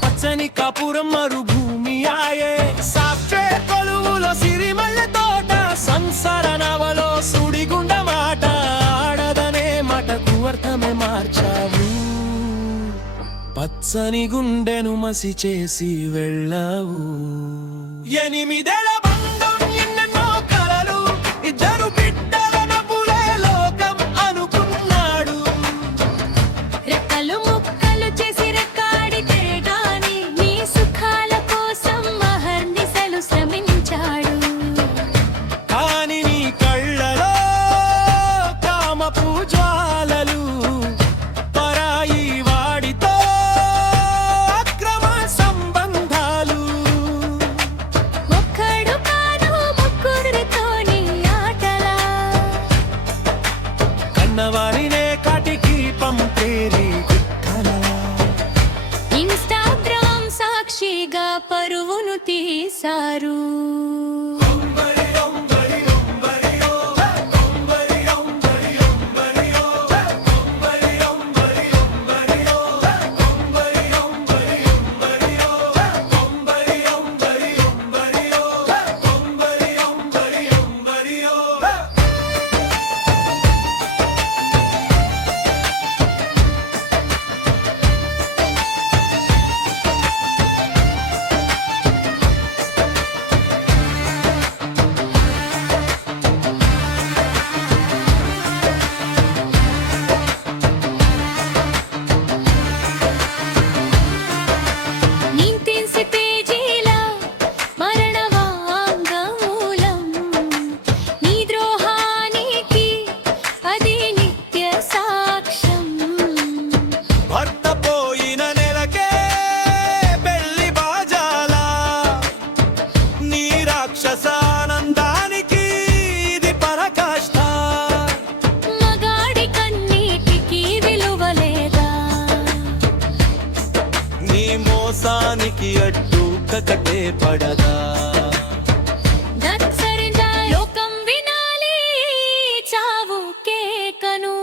పచ్చని కాపురం మరుభూమి ఆయే సాఫ్ట్వేర్ కొలువులో సిరిమల్ల తోట సంసార నవలో సుడిగుండ మాట ఆడదనే మాటకు అర్థమే మార్చావు పచ్చని గుండెను మసి చేసి వెళ్ళావు 8 ఏళ్ల బంధం ఎన్నెన్నో కలలు ఇద్దరు బిడ్డల నవ్వులే లోకం అనుకున్నాడు రెక్కలు ముక్కలు చేసి రెక్కాడితే గాని నీ సుఖాల కోసం మహర్నిశలు శ్రమించాడు కాని నీ కళ్ళలో కామపు జ్వాలలు పరాయి వాడితో అక్రమ సంబంధాలు ఒక్కడు కాదు ముగ్గురితో నీ ఆటలా కన్నవారినే కాటికి పంపేరి గుట్టలా ఇన్‌స్టాగ్రామ్ సాక్షిగా పరువును తీశారు రాక్షసానందానికి ఇది పరకాష్ట మగాడి కన్నీటికి విలువలేదా నీ మోసానికి అడ్డు కకటే పడదా దచ్చరిందా లోకం వినాలి చావు కేకను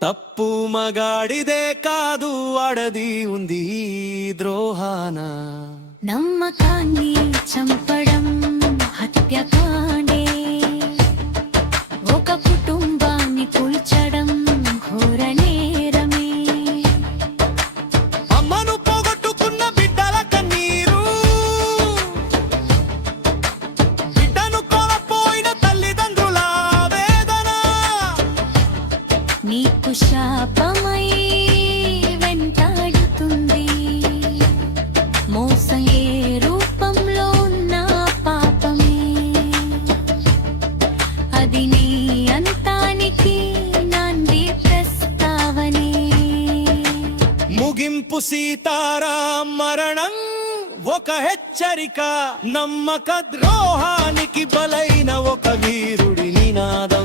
తప్పు మగాడిదే కాదు ఆడది ఉంది ద్రోహాన నమ్మకాన్ని చంపడం హత్యకాండే ఒక కుటుంబాన్ని కూల్చడం ఘోర నేరమే అమ్మను పోగొట్టుకున్న బిడ్డల కన్నీరు బిడ్డను కోల్పోయిన తల్లిదండ్రుల వేదన నీకు శాపమై వెంటాడుతుంది మోసం ఏ రూపంలో ఉన్న పాపమే అది నీ అంతానికి నాంది ప్రస్తావనే ముగింపు సీతారాం మరణం ఒక హెచ్చరిక నమ్మక ద్రోహానికి బలైన ఒక వీరుడి నినాదం